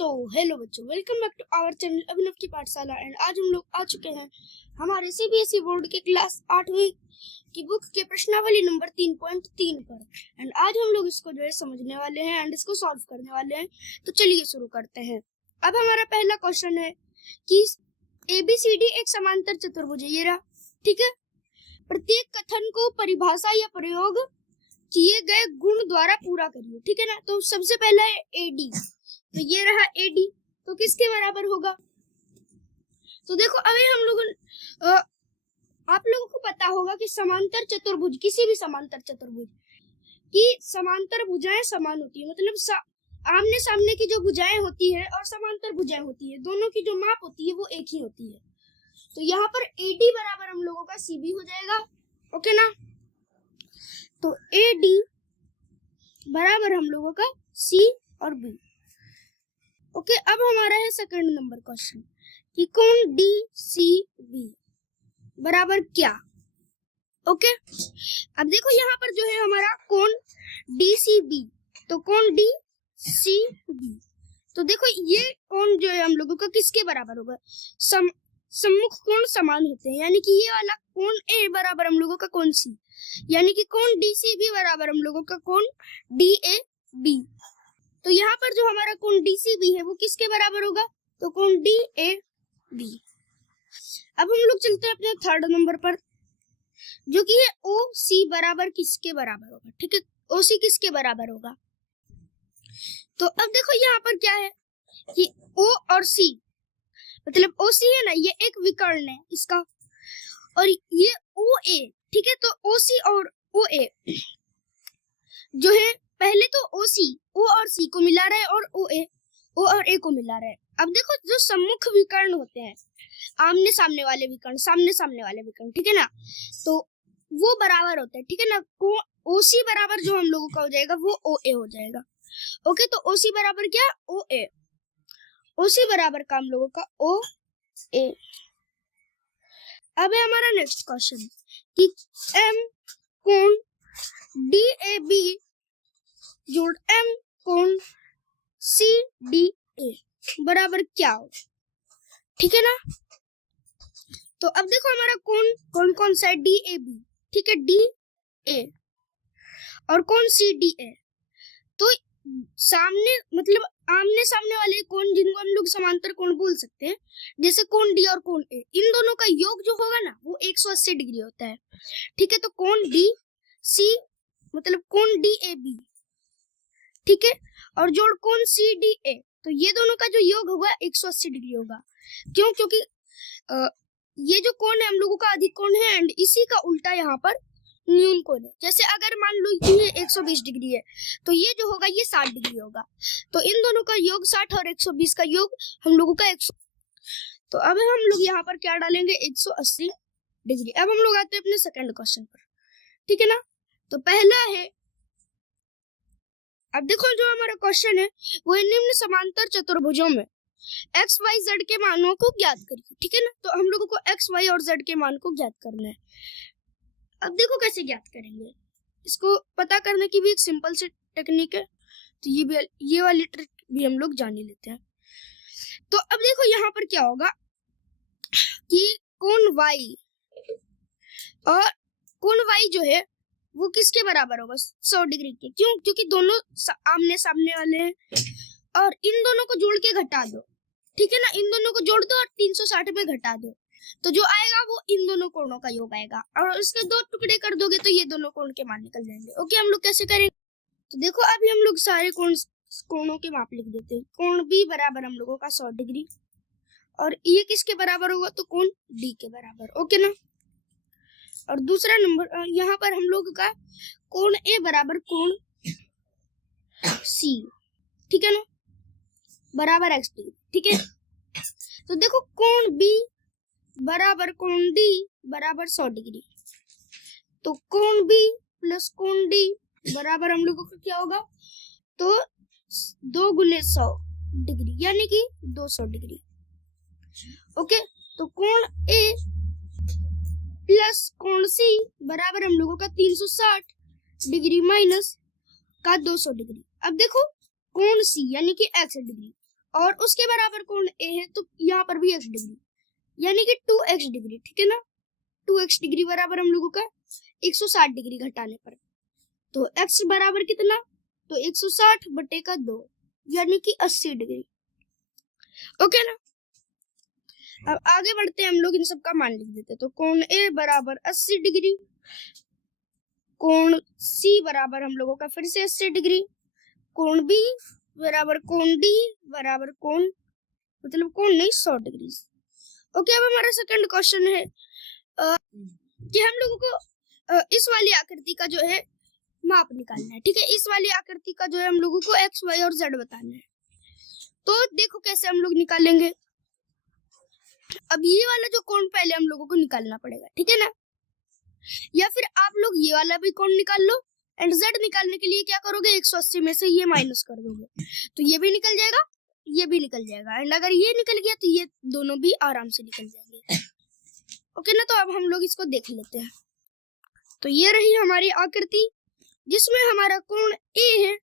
तो हेलो बच्चों, welcome back to our channel Abhinav की पाठशाला। एंड आज हम लोग आ चुके हैं हमारे सीबीएसई बोर्ड के क्लास 8वीं की बुक के प्रश्नावली नंबर 3.3 पर। एंड आज हम लोग इसको जो है समझने वाले हैं एंड इसको सॉल्व करने वाले हैं। तो चलिए शुरू करते हैं। अब हमारा पहला क्वेश्चन है कि ABCD एक समांतर चतुर्भुज है, ये रहा, ठीक है। प्रत्येक कथन को परिभाषा या प्रयोग किए गए गुण द्वारा पूरा करिए, ठीक है ना। तो सबसे पहला है AD, तो ये रहा AD, तो किसके बराबर होगा। तो देखो अभी हम लोगों आप लोगों को पता होगा कि समांतर चतुर्भुज, किसी भी समांतर चतुर्भुज की समांतर भुजाएं समान होती है, मतलब आमने सामने की जो भुजाएं होती है और समांतर भुजाएं होती है, दोनों की जो माप होती है वो एक ही होती है। तो यहाँ पर AD बराबर हम लोगों का CB हो जाएगा, ओके ना। तो AD बराबर हम लोगों का C और B, ओके। अब हमारा है सेकंड नंबर क्वेश्चन कि कोण DCB बराबर क्या, ओके। अब देखो यहाँ पर जो है हमारा कोण DCB, तो कोण DCB, तो देखो ये कोण जो है हम लोगों का किसके बराबर होगा, सम्मुख कोण समान होते हैं, यानी कि ये वाला कोण A बराबर हम लोगों का कोण C, यानी कि कोण DCB बराबर हम लोगों का कोण DAB। तो यहाँ पर जो हमारा कोण DCB है वो किसके बराबर होगा, तो कोण DAB। अब हम लोग चलते हैं अपने थर्ड नंबर पर, जो कि है OC बराबर किसके बराबर होगा, ठीक है। OC किसके बराबर होगा, तो अब देखो यहाँ पर क्या है कि O और C, मतलब OC है ना, ये एक विकर्ण है इसका, और ये OA, ठीक है। तो OC और OA जो है, पहले तो OC O और C को मिला रहा है और OA O और A को मिला रहा है। अब देखो जो सम्मुख विकर्ण होते हैं, आमने सामने वाले विकर्ण, सामने सामने वाले विकर्ण, ठीक है ना, तो वो बराबर होते हैं, ठीक है ना। OC बराबर जो हम लोगों का हो जाएगा वो OA हो जाएगा, ओके। तो OC बराबर क्या, OA, OC बराबर का हम लोगों का OA। अब है हमारा नेक्स्ट क्वेश्चन कि M कोण DAB जोड़ M कोण CDA बराबर क्या हो, ठीक है ना। तो अब देखो हमारा कोण कौन कौन सा है, DAB, ठीक है, DA, और कोण CDA, तो सामने मतलब आमने सामने वाले कोण जिनको हम लोग समांतर कोण बोल सकते हैं, जैसे कोण D और कोण A, इन दोनों का योग जो होगा ना वो 180 डिग्री होता है, ठीक है। तो कोण DC मतलब कोण DAB, ठीक है, और जोड़ कोण CDA, तो ये दोनों का जो योग होगा 180 डिग्री होगा। क्यों, क्योंकि ये जो कोण है हम लोगों का अधिक कोण है एंड इसी का उल्टा यहाँ पर न्यून कोण है। जैसे अगर मान लो ये 120 डिग्री है तो ये जो होगा ये 60 डिग्री होगा, तो इन दोनों का योग 60 और 120 का योग हम लोगों का 100। तो अब हम लोग यहाँ पर क्या डालेंगे, 180 डिग्री। अब हम लोग आते हैं अपने सेकंड क्वेश्चन पर, ठीक है ना। तो पहला है, अब देखो जो हमारा क्वेश्चन है वो निम्न समांतर चतुर्भुजों में x, y, z के मानों को ज्ञात करिए, ठीक है ना। तो हम लोगों को x, y और z के मान को ज्ञात करना है। अब देखो कैसे ज्ञात करेंगे, इसको पता करने की भी एक सिंपल सी टेक्निक है, तो ये वाली ट्रिक भी हम लोग जान ही लेते हैं। तो अब देखो यहाँ पर क्या होगा कि कोण y और कोण y जो है वो किसके बराबर होगा, 100 डिग्री के। क्यों, क्योंकि दोनों आमने सामने वाले हैं, और इन दोनों को जोड़ के घटा दो, ठीक है ना, इन दोनों को जोड़ दो और 360 में घटा दो, तो जो आएगा वो इन दोनों कोणों का योग आएगा, और इसके दो टुकड़े कर दोगे तो ये दोनों कोण के मान निकल जाएंगे, ओके। हम लोग कैसे करेंगे, तो देखो अभी हम लोग सारे कोणों के माप लिख देते हैं। कोण B बराबर हम लोगों का 100 डिग्री, और ये किसके बराबर होगा, तो कोण D के बराबर, ओके ना। और दूसरा नंबर यहाँ पर हम लोग का कोण A बराबर कोण C, ठीक है ना, बराबर x डिग्री, ठीक है। तो देखो कोण B बराबर कोण D बराबर 100 डिग्री, तो कोण B प्लस कोण D बराबर हम लोगों का क्या होगा, तो 2 गुने 100 डिग्री, यानी कि 200 डिग्री, ओके। तो कोण A प्लस कोण C बराबर हम लोगों का 360 डिग्री माइनस का 200 डिग्री। अब देखो कोण C यानी कि x डिग्री और उसके बराबर कोण ए है, तो यहाँ पर भी x डिग्री, यानी कि 2x डिग्री, ठीक है ना। 2x डिग्री बराबर हम लोगों का 160 डिग्री घटाने पर, तो x बराबर कितना, तो 160 बटे का 2, यानी कि 80 डिग्री। ओके ना। अब आगे बढ़ते हैं, हम लोग इन सब का मान लिख देते हैं। तो कोण ए बराबर 80 डिग्री, कोण सी बराबर हम लोगों का फिर से 80 डिग्री, कोण बी बराबर कोण डी बराबर कोण, मतलब कोण नहीं 100 डिग्री। ओके, अब हमारा सेकंड क्वेश्चन है कि हम लोगों को इस वाली आकृति का जो है माप निकालना है, ठीक है। इस वाली आकृति का जो है हम लोगों को x, y और z बताना है। तो देखो कैसे हम लोग निकालेंगे। अब ये वाला जो कोण पहले हम लोगों को निकालना पड़ेगा, ठीक है ना, या फिर आप लोग ये वाला भी कोण निकाल लो, एंड z निकालने के लिए क्या करोगे, 180 में से ये माइनस कर दोगे, तो ये भी निकल जाएगा, ये भी निकल जाएगा, एंड अगर ये निकल गया तो ये दोनों भी आराम से निकल जाएंगे। ओके ना। तो अब हम लोग इसको देख लेते हैं। तो ये रही हमारी आकृति, जिसमें हमारा कोण ए है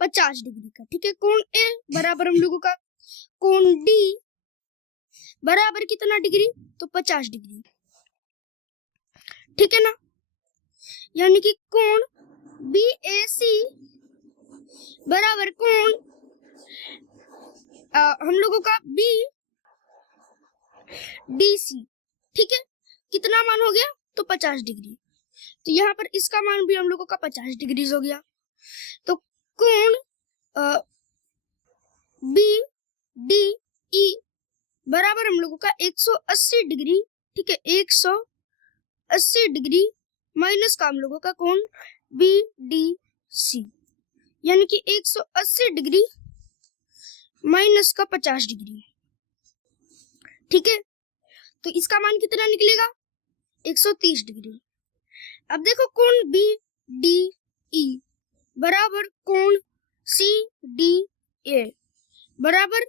50 डिग्री का, ठीक है। कोण ए बराबर हम लोगों का कोण डी बराबर कितना डिग्री, तो 50 डिग्री, ठीक है ना। यानी कि कोण BAC बराबर कोण हम लोगों का BDC, ठीक है। कितना मान हो गया, तो 50 डिग्री। तो यहाँ पर इसका मान भी हम लोगों का 50 डिग्री हो गया। तो कोण BDE बराबर हम लोगों का 180 डिग्री, ठीक है। 180 डिग्री माइनस का हम लोगों का कोण BDC, यानी कि 180 डिग्री माइनस का 50 डिग्री, ठीक है। तो इसका मान कितना निकलेगा, 130 डिग्री। अब देखो कोण BDE बराबर कोण CDA बराबर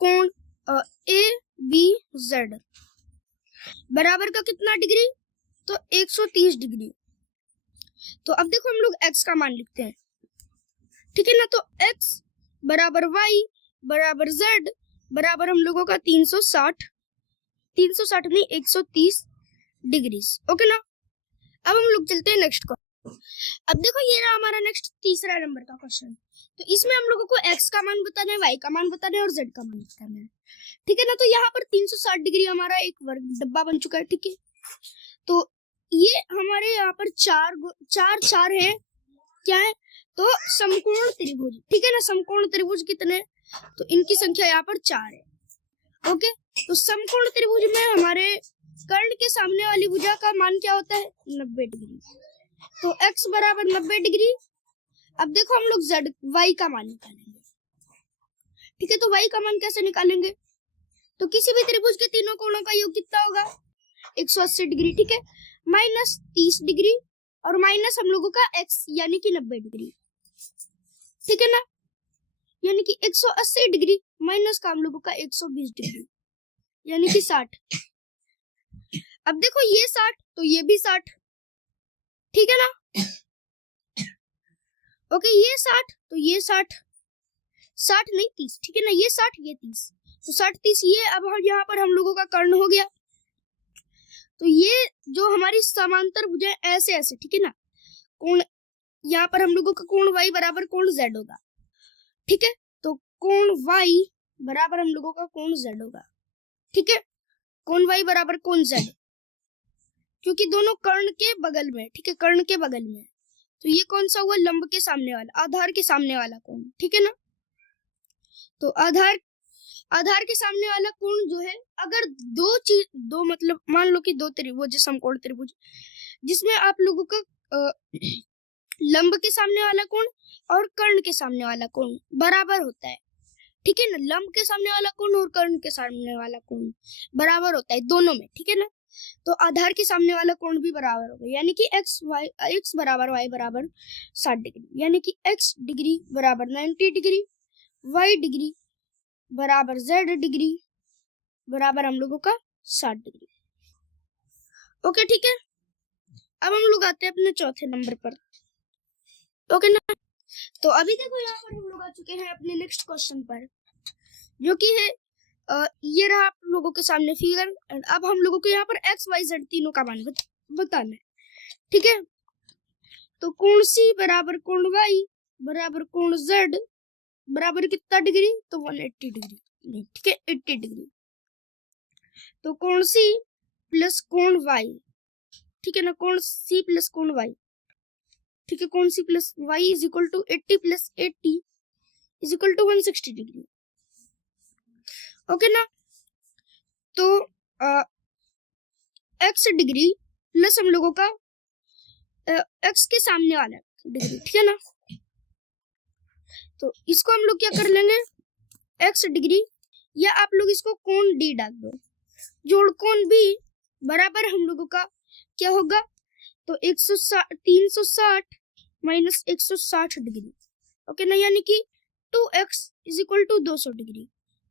कोण ABZ बराबर का कितना डिग्री, तो 130 डिग्री। तो अब देखो हम लोग x का मान लिखते हैं, ठीक है ना। तो x बराबर y बराबर z बराबर हम लोगों का 360 नहीं 130 डिग्री। ओके ना। अब हम लोग चलते हैं नेक्स्ट को। अब देखो ये रहा हमारा नेक्स्ट तीसरा नंबर का क्वेश्चन। तो इसमें हम लोगों को x का मान बताना है, y का मान बताना है और z का मान बताना है, ठीक है ना। तो यहाँ पर 360 डिग्री हमारा एक वर्ग डब्बा बन चुका है, ठीक है। तो ये हमारे यहाँ पर चार है, क्या है, तो समकोण त्रिभुज, ठीक है ना। समकोण त्रिभुज कितने, तो इनकी संख्या यहाँ पर 4 है। ओके, तो समकोण त्रिभुज में हमारे कर्ण के सामने वाली भुजा का मान क्या होता है, 90 डिग्री। तो x बराबर 90 डिग्री। अब देखो हम लोग y का मान निकालेंगे, ठीक है। तो y का मान कैसे निकालेंगे, तो किसी भी त्रिभुज के तीनों कोणों का योग कितना होगा, 180 डिग्री, ठीक है, माइनस 30 डिग्री और माइनस हम लोगों का x यानी कि 90 डिग्री, ठीक है ना। यानी कि 180 डिग्री माइनस का हम लोगों का 120 डिग्री यानी कि 60। अब देखो ये 60 तो ये भी 60, ठीक है ना। ओके, ये 60 तो ये 60 नहीं 30, ठीक है ना। ये 60 ये 30, तो 60 30 ये। अब यहाँ पर हम लोगों का कर्ण हो गया। तो ये जो हमारी समांतर भुजाएं ऐसे ऐसे, ठीक है ना। कोण यहाँ पर हम लोगों का कोण y बराबर कोण z होगा, ठीक है। तो कोण y बराबर हम लोगों का कोण z होगा, ठीक है। कोण y बराबर कोण z, क्योंकि दोनों कर्ण के बगल में, ठीक है, कर्ण के बगल में। तो ये कौन सा हुआ, लंब के सामने वाला, आधार के सामने वाला कोण, ठीक है ना। तो आधार के सामने वाला कोण जो है, अगर दो मतलब मान लो कि दो त्रिभुज, समकोण त्रिभुज, जिसमें आप लोगों का लंब के सामने वाला कोण और कर्ण के सामने वाला कोण बराबर होता है, ठीक है ना। लंब के सामने वाला कोण और कर्ण के सामने वाला कोण बराबर होता है दोनों में, ठीक है ना। तो आधार के सामने वाला कोण भी बराबर होगा, यानी कि x बराबर y बराबर 60 डिग्री, यानी कि x डिग्री बराबर 90 डिग्री, y डिग्री बराबर z डिग्री बराबर हम लोगों का 60 डिग्री। ओके, ठीक है। अब हम लोग आते हैं अपने चौथे नंबर पर। ओके ना। तो अभी देखो यहाँ पर हम लोग आ चुके हैं अपने नेक्स्ट क्वेश्चन पर, जो कि है ये रहा आप लोगों के सामने फिगर। एंड अब हम लोगों को यहाँ पर एक्स वाई जेड तीनों का मान बताना है, ठीक है। तो कोण सी बराबर कोण वाई बराबर कोण जेड बराबर कितना डिग्री, तो 180 डिग्री, नहीं ठीक है 80 डिग्री। तो कोण सी प्लस कोण वाई, ठीक है ना, कोण सी प्लस कोण वाई, ठीक है, कोण C plus Y is equal to 80 plus 80 is equal to 160 degree, okay ना। तो एक्स डिग्री प्लस हम लोगों का एक्स के सामने वाला डिग्री, ठीक है ना। तो इसको हम लोग क्या कर लेंगे, एक्स डिग्री, या आप लोग इसको कोण डी डाल दो, जोड़ कोण बी बराबर हम लोगों का क्या होगा, तो 360 माइनस 160 डिग्री, ओके ना, यानी कि 2x is equal to 200 degree.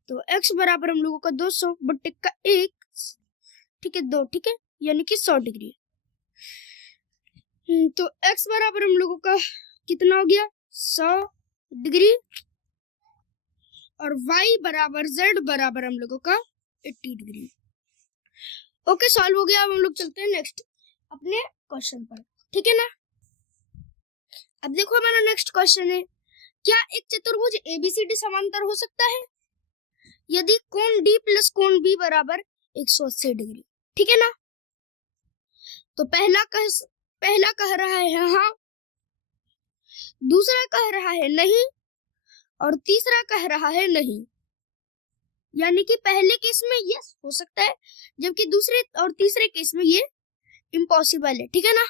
तो x बराबर हम लोगों का 200 बटे का 1, ठीक है 2, ठीक है, यानी कि 100 डिग्री। तो x बराबर हम लोगों का कितना हो गया, 100 डिग्री, और y बराबर z बराबर हम लोगों का 80 डिग्री। ओके, सॉल्व हो गया। अब हम लोग चलते हैं नेक्स्ट अपने क्वेश्चन पर, ठीक है ना। अब देखो हमारा नेक्स्ट क्वेश्चन है, क्या एक चतुर्भुज एबीसीडी समांतर हो सकता है यदि कोण डी प्लस कोण बी बराबर 180 डिग्री, ठीक है ना। तो पहला कह रहा है हाँ, दूसरा कह रहा है नहीं, और तीसरा कह रहा है नहीं। यानी कि पहले केस में यस हो सकता है, जबकि दूसरे और तीसरे केस में ये इम्पॉसिबल है, ठीक है ना।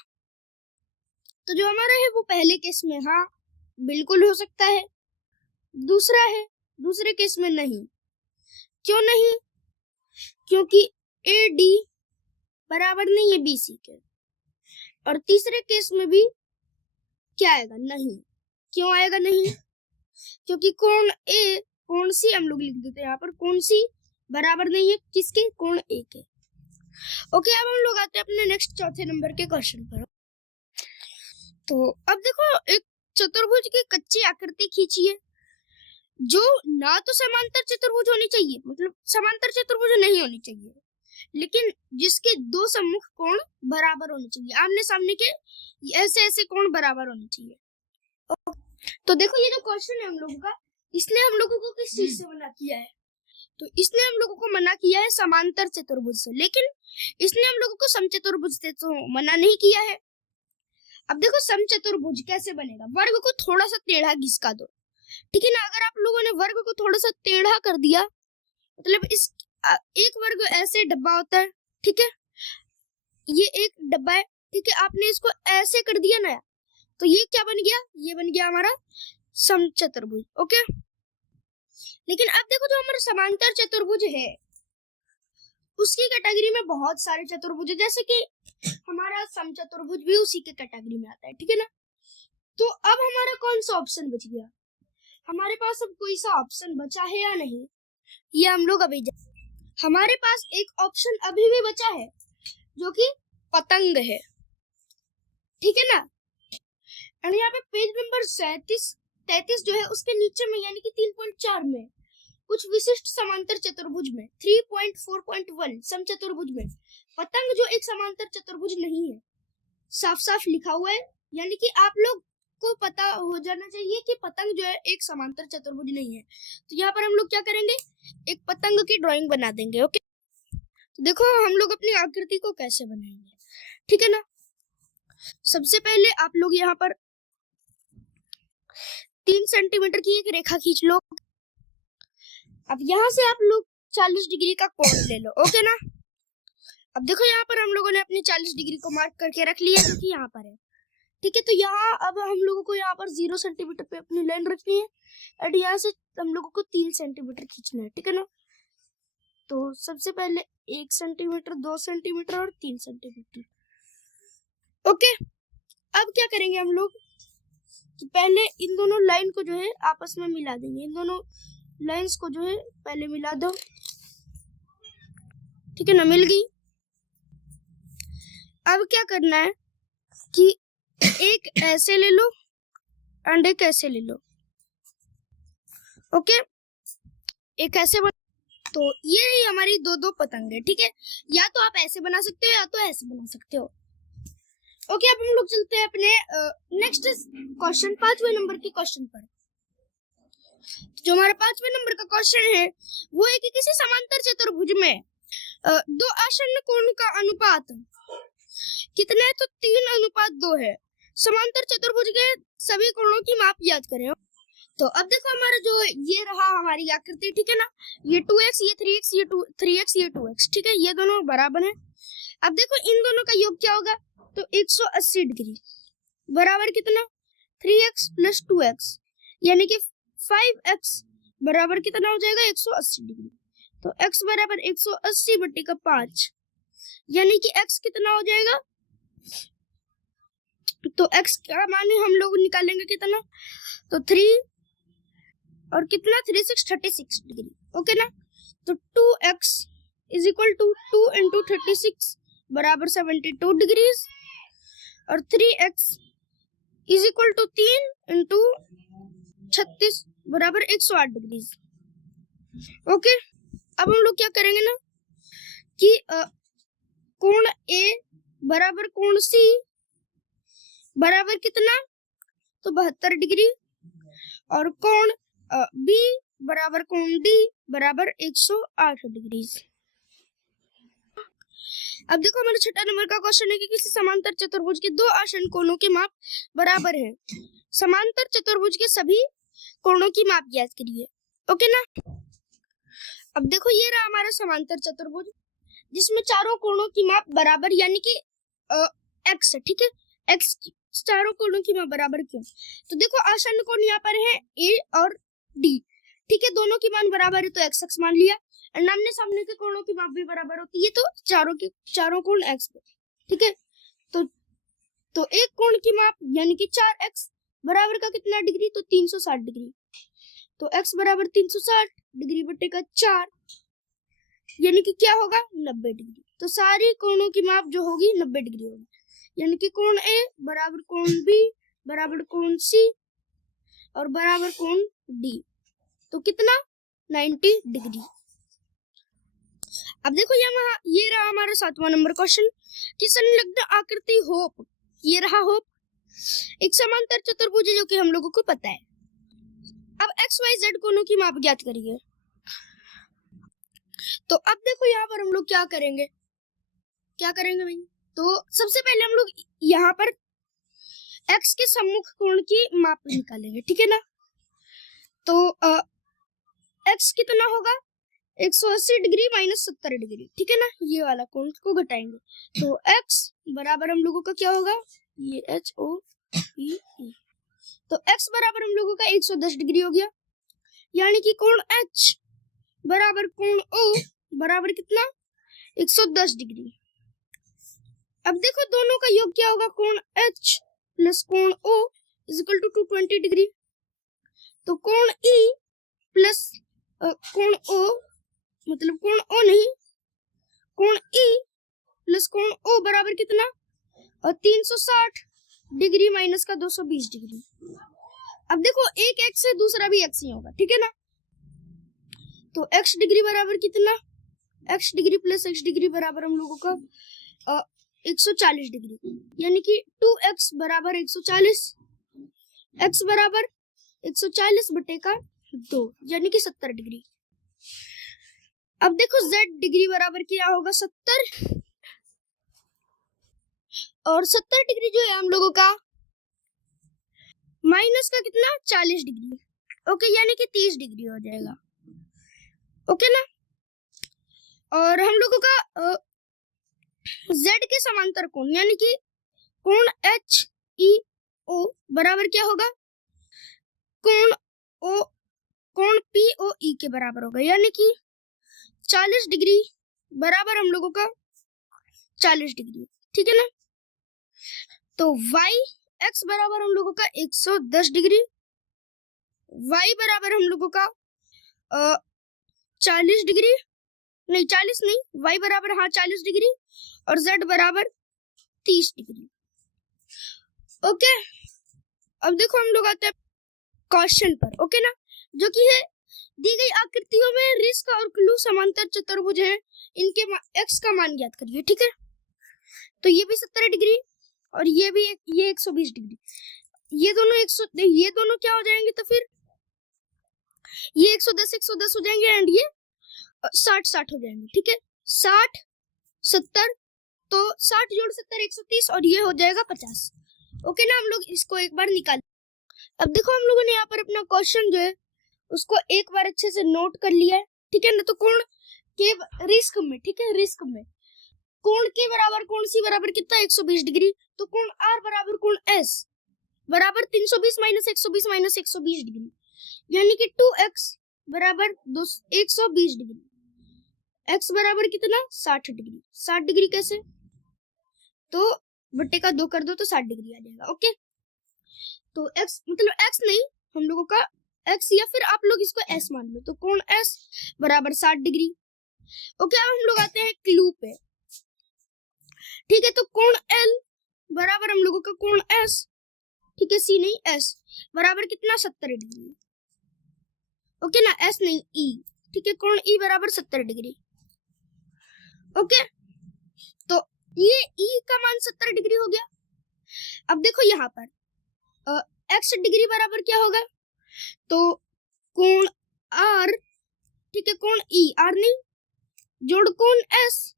तो जो हमारा है वो पहले केस में हाँ बिल्कुल हो सकता है, दूसरा है दूसरे केस में नहीं। क्यों नहीं, क्योंकि ए डी बराबर नहीं है बी सी के, और तीसरे केस में भी क्या आएगा, नहीं। क्यों आएगा नहीं, क्योंकि कोण ए कोण सी हम लोग लिख देते हैं यहाँ पर, कोण सी बराबर नहीं है किसके, कोण ए के। ओके, अब हम लोग आते हैं अपने नेक्स्ट चौथे नंबर के क्वेश्चन पर। तो अब देखो, एक चतुर्भुज की कच्ची आकृति खींचिए जो ना तो समांतर चतुर्भुज होनी चाहिए, मतलब समांतर चतुर्भुज नहीं होनी चाहिए, लेकिन जिसके दो सम्मुख कोण बराबर होने चाहिए, आमने सामने के ऐसे ऐसे कोण बराबर होने चाहिए। तो देखो ये जो क्वेश्चन है हम लोगों का, इसने हम लोगों को किस चीज से मना किया है, तो इसने हम लोगों को मना किया है समांतर चतुर्भुज से, लेकिन इसने हम लोगों को समचतुर्भुज से तो मना नहीं किया है। अब देखो समचतुर्भुज कैसे बनेगा, वर्ग को थोड़ा सा टेढ़ा घिसका दो, ठीक है ना। अगर आप लोगों ने वर्ग को थोड़ा सा टेढ़ा कर दिया, मतलब इस एक वर्ग ऐसे डब्बा होता है, ठीक है, ये एक डब्बा है, ठीक है, आपने इसको ऐसे कर दिया ना, तो ये क्या बन गया, ये बन गया हमारा समचतुर्भुज, ओके। लेकिन अब देखो जो हमारा समांतर चतुर्भुज है उसकी कैटेगरी में बहुत सारे चतुर्भुज है, जैसे कि हमारा समचतुर्भुज भी उसी के कैटेगरी में आता है, ठीक है ना। तो अब हमारा कौन सा ऑप्शन बच गया, हमारे पास अब कोई सा ऑप्शन बचा है या नहीं, ये हम लोग अभी हमारे पास एक ऑप्शन अभी भी बचा है जो कि पतंग है, ठीक है ना। और यहाँ पे पेज नंबर 33 जो है उसके नीचे में यानी कि 3.4 में कुछ विशिष्ट समांतर चतुर्भुज में 3.4.1 समचतुर्भुज में पतंग जो एक समांतर चतुर्भुज नहीं है, साफ साफ लिखा हुआ है। यानी कि आप लोग को पता हो जाना चाहिए कि पतंग जो है एक समांतर चतुर्भुज नहीं है। तो यहाँ पर हम लोग क्या करेंगे, एक पतंग की ड्राइंग बना देंगे, ओके। तो देखो हम लोग अपनी आकृति को कैसे बनाएंगे, ठीक है ना। सबसे पहले आप लोग यहाँ पर 3 सेंटीमीटर की एक रेखा खींच लो। अब यहाँ से आप लोग 40 डिग्री का कोण ले लो, ओके ना। अब देखो यहाँ पर हम लोगों ने अपनी 40 डिग्री को मार्क करके रख लिया जो कि यहाँ पर है, ठीक है। तो यहाँ अब हम लोगों को यहाँ पर 0 सेंटीमीटर पे अपनी लाइन रखनी है, और यहाँ से हम लोगों को 3 सेंटीमीटर खींचना है, ठीक है ना। तो सबसे पहले 1 सेंटीमीटर, 2 सेंटीमीटर और 3 सेंटीमीटर, ओके। अब क्या करेंगे हम लोग कि पहले इन दोनों लाइन को जो है आपस में मिला देंगे, इन दोनों लाइंस को जो है पहले मिला दो, ठीक है ना, मिल गई। अब क्या करना है कि एक ऐसे ले लो एंड एक ऐसे ले लो। ओके, एक ऐसे तो ये रही हमारी दो दो पतंगे, ठीक है। या तो आप ऐसे बना सकते हो या तो ऐसे बना सकते हो। ओके, अब हम लोग चलते हैं अपने नेक्स्ट क्वेश्चन, 5वें नंबर के क्वेश्चन पर। जो हमारा 5वें नंबर का क्वेश्चन है वो है कि किसी समांतर चतुर्भुज में दो आसन्न कोण का अनुपात कितना है? तो 3:2 है। समांतर चतुर्भुज के सभी कोणों की माप याद करें। तो अब देखो हमारा जो ये रहा हमारी आकृति, ठीक है ना, ये 2x, ये 3x, ये 3x, ये 2x, ठीक है, ये दोनों बराबर है। अब देखो इन दोनों का योग क्या होगा? तो 180 डिग्री बराबर कितना? 3x प्लस 2x, यानी कि 5x बराबर कितना हो जाएगा? 180 डिग्री। तो x बराबर 180 बट्टे का 5, यानी कि x कितना हो जाएगा? तो x का मान हम लोग निकालेंगे कितना? तो 3 और कितना? 36 डिग्री। ओके ना, तो 2x is equal to 2 into 36 बराबर 72 डिग्रीज, और 3x is equal to 3 into 36 बराबर 108 डिग्रीज। ओके, अब हम लोग क्या करेंगे ना कि कोण A बराबर कोण C बराबर कितना? तो 72 डिग्री, और कोण B बराबर कोण D बराबर 108 डिग्री। अब देखो हमारा 6वां नंबर का क्वेश्चन है कि किसी समांतर चतुर्भुज के दो आसन्न कोणों के माप बराबर है। समांतर चतुर्भुज के सभी कोणों की माप ज्ञात करिए। ओके ना, अब देखो ये रहा हमारा समांतर चतुर्भुज जिसमें चारों कोणों की माप बराबर, यानी कि x है, ठीक है। x चारों कोणों की माप बराबर क्यों? तो देखो आसन्न कोण यहाँ पर है A और D, ठीक है, दोनों की मान बराबर है तो x मान लिया, और आमने सामने के कोणों की माप भी बराबर होती है तो चारों कोण x पे, ठीक है। तो एक कोण की माप यानी कि 4x बराबर का कितना डिग्री? तो 360 डिग्री। तो x बराबर 360 डिग्री बटे का 4, यानी कि क्या होगा? 90 डिग्री। तो सारी कोणों की माप जो होगी 90 डिग्री होगी, यानी कि कोण A बराबर कोण B बराबर कोण C और बराबर कोण D, तो कितना? 90 डिग्री। अब देखो ये रहा हमारा 7वां नंबर क्वेश्चन कि संलग्न आकृति होप, ये रहा होप एक समांतर चतुर्भुज है जो कि हम लोगों को पता है। अब XYZ कोणों की माप ज्ञात करिए। तो अब देखो यहाँ पर हम लोग क्या करेंगे भाई? तो सबसे पहले हम लोग यहाँ पर x के सम्मुख कोण की माप निकालेंगे, ठीक है ना। तो x कितना होगा? 180 डिग्री माइनस 70 डिग्री, ठीक है ना, ये वाला कोण को घटाएंगे। तो x बराबर हम लोगों का क्या होगा? ये HOPE, तो x बराबर हम लोगों का 110 डिग्री हो गया, यानी कि कोण H बराबर कोण O बराबर कितना? 110 डिग्री। अब देखो दोनों का योग क्या होगा? कोण H प्लस कोण O is equal to 220 degree. तो कोण E प्लस कोण O, मतलब कोण O नहीं, कोण E प्लस कोण O बराबर कितना? और 360 डिग्री माइनस का 220 डिग्री। अब देखो एक x है, दूसरा भी x ही होगा, ठीक है ना। तो x डिग्री बराबर कितना? x degree plus x degree बराबर हम लोगों का 140 डिग्री, यानी कि 2x बराबर 140, x बराबर 140 बटे का 2, यानी कि 70 डिग्री। अब देखो z डिग्री बराबर क्या होगा? 70, और 70 डिग्री जो है हम लोगों का माइनस का कितना? 40 डिग्री। ओके, यानी कि 30 डिग्री हो जाएगा। ओके ना, और हम लोगों का z के समांतर कोण यानी कि कोण HEO बराबर क्या होगा? कोण POE के बराबर होगा, यानी कि 40 डिग्री बराबर हम लोगों का 40 डिग्री, ठीक है ना। तो x बराबर हम लोगों का 110 डिग्री, y बराबर हम लोगों का 40 डिग्री, नहीं 40 नहीं, y बराबर 40 डिग्री, और z बराबर 30 डिग्री। ओके, अब देखो हम लोग आते हैं क्वेश्चन पर, ओके ना, जो कि है दी गई आकृतियों में रिस्क और क्लू समांतर चतुर्भुज हैं, इनके एक्स का मान ज्ञात करिए। ठीक है, तो ये भी 70 डिग्री और ये भी ये 120 डिग्री, ये दोनों क्या हो जाएंगे, तो फिर ये 110 हो जाएंगे एंड ये 60 हो जाएंगे। ठीक है, 60 70, तो 60 जोड़ 70 130 और ये हो जाएगा 50। ओके ना, हम लोग इसको एक बार निकाल। अब देखो हम लोगों ने यहाँ पर अपना क्वेश्चन जो है उसको एक बार अच्छे से नोट कर लिया है। ठीक है ना, तो कोण के रिस्क में, ठीक है, रिस्क में कोण के बराबर कोण सी बराबर कितना 120 डिग्री, तो कोण आर बराबर कोण एस बराबर 320 माइनस 120 माइनस 120 डिग्री, यानी कि 2x बराबर 120 डिग्री, x बराबर कितना 60 डिग्री। 60 डिग्री कैसे, तो बट्टे का 2 कर दो तो 60 डिग्री आ जाएगा। ओके, तो x मतलब x नहीं, हम लोगों का x या फिर आप लोग इसको s मान लो, तो कोण s बराबर 60 डिग्री। ओके, अब हम लोग आते हैं क्लू पे। ठीक है, तो कोण l बराबर हम लोगों का कोण s, ठीक है, c नहीं s बराबर कितना 70 डिग्री। ओके ना, s नहीं e, ठीक है, कोण e बराबर 70 डिग्री। ओके, तो ये e का मान 70 डिग्री हो गया। अब देखो यहाँ पर x डिग्री बराबर क्या होगा, तो कोण r, ठीक है, कोण e r नहीं जोड़ कोण s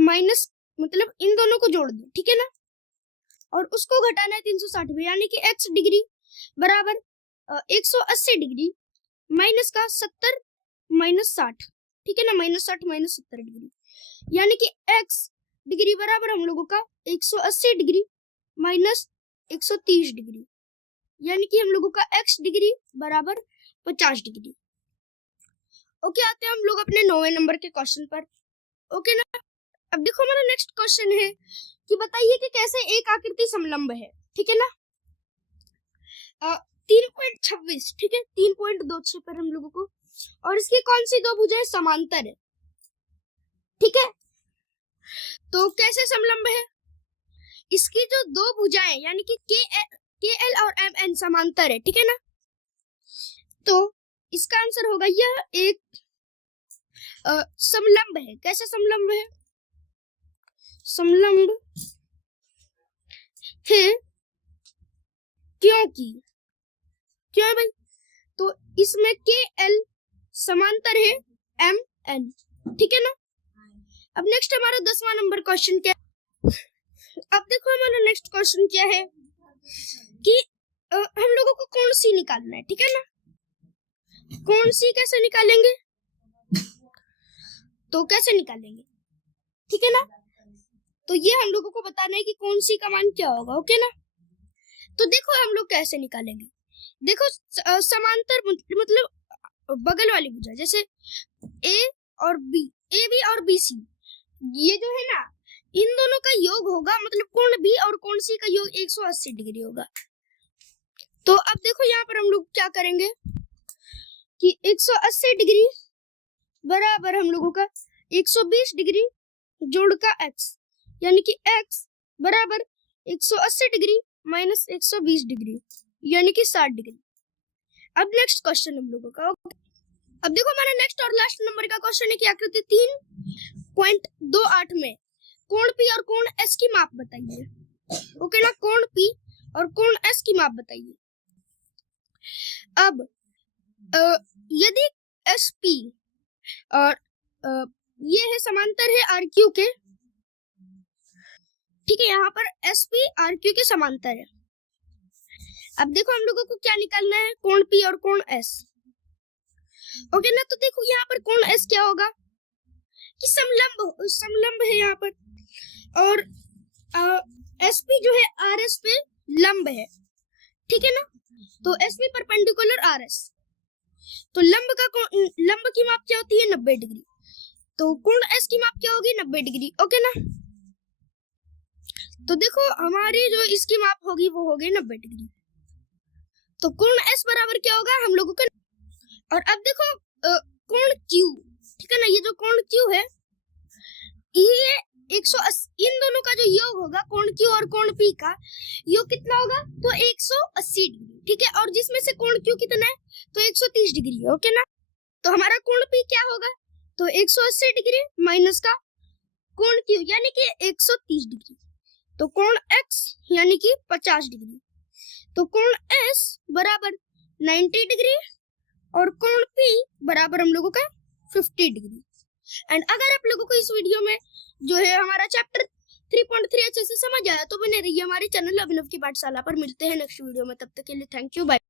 माइनस, मतलब इन दोनों को जोड़ दो। ठीक है ना, और उसको घटाना है 360 में, यानी कि x डिग्री बराबर 180 डिग्री माइनस का 70 माइनस 60, ठीक है ना, माइनस 60 माइनस 70 डिग्री, यानी कि x डिग्री बराबर हम लोगों का 180 डिग्री माइनस 130 डिग्री, यानी कि हम लोगों का x डिग्री बराबर 50 डिग्री। ओके, आते हैं हम लोग अपने 9वें नंबर के क्वेश्चन पर। ओके ना, अब देखो हमारा नेक्स्ट क्वेश्चन है कि बताइए कि कैसे एक आकृति समलंब है। ठीक है ना, 3.26, ठीक है, 3.26 पर हम लोगों को, और इसकी कौन सी दो भुजाएं समांतर है। ठीक है, तो कैसे समलंब है, इसकी जो दो भुजाएं यानी कि के एल और एम एन समांतर है। ठीक है ना, तो इसका आंसर होगा यह एक समलंब है। कैसे समलंब है, समलंब है क्योंकि, क्यों भाई, तो इसमें के एल समांतर है एम एन। ठीक है ना, अब नेक्स्ट हमारा 10वां नंबर क्वेश्चन क्या है। अब देखो हमारा नेक्स्ट क्वेश्चन क्या है कि हम लोगों को कोण सी निकालना है। ठीक है ना, कोण सी कैसे निकालेंगे, तो कैसे निकालेंगे, ठीक है ना, तो ये हम लोगों को बताना है कि कोण सी का मान क्या होगा। ओके ना, तो देखो हम लोग कैसे निकालेंगे। देखो समांतर मतलब बगल वाली भुजा, जैसे ए और बी, ए बी और बी सी, ये जो है ना इन दोनों का योग होगा, मतलब कोण बी और कोण सी का योग 180 डिग्री होगा। तो अब देखो यहाँ पर हम लोग क्या करेंगे कि 180 डिग्री बराबर हम लोगों का 120 डिग्री जोड़ का x, यानी कि x बराबर 180 डिग्री माइनस 120 डिग्री, यानी कि 60 डिग्री। अब नेक्स्ट क्वेश्चन हम लोगों का, अब देखो हमारा नेक्स्ट और लास्ट नंबर का क्वेश्चन है कि आकृति 3.28 में कोण P और कोण S की माप बताइए। ओके ना, कोण P और कोण S की माप बताइए। अब यदि SP और ये है समांतर है RQ के, ठीक है, यहाँ पर SP RQ के समांतर है। अब देखो हम लोगों को क्या निकालना है, कोण P और कोण S। ओके ना, तो देखो यहाँ पर कोण S क्या होगा कि समलंब है यहाँ पर, और SP जो है RS पे लंब है। ठीक है ना, तो SP परपेंडिकुलर RS, तो लंब की माप क्या होती है 90 डिग्री, तो कोण S की माप क्या होगी 90 डिग्री। ओके ना, तो देखो हमारी जो इसकी माप होगी वो होगी 90 डिग्री, तो कोण S बराबर क्या होगा हम लोगों का। और अब देखो कोण Q, ठीक है ना, ये जो कोण Q है ये 180, इन दोनों का जो योग होगा कोण Q और कोण P का योग कितना होगा, तो 180 डिग्री, ठीक है। और जिसमें से कोण Q कितना है, तो 130 डिग्री है, ओके ना। तो हमारा कोण P क्या होगा, तो 180 डिग्री माइनस का कोण Q यानी कि 130 डिग्री, तो कोण X यानी कि 50 डिग्री, तो कोण S बराबर 90 डिग्री और कोण P बराबर हम लोगों का 50 डिग्री। एंड अगर आप लोगों को इस वीडियो में जो है हमारा चैप्टर 3.3 अच्छे से समझ आया तो बने रहिए हमारे चैनल अभिनव की पाठशाला पर। मिलते हैं नेक्स्ट वीडियो में, तब तक के लिए थैंक यू, बाय।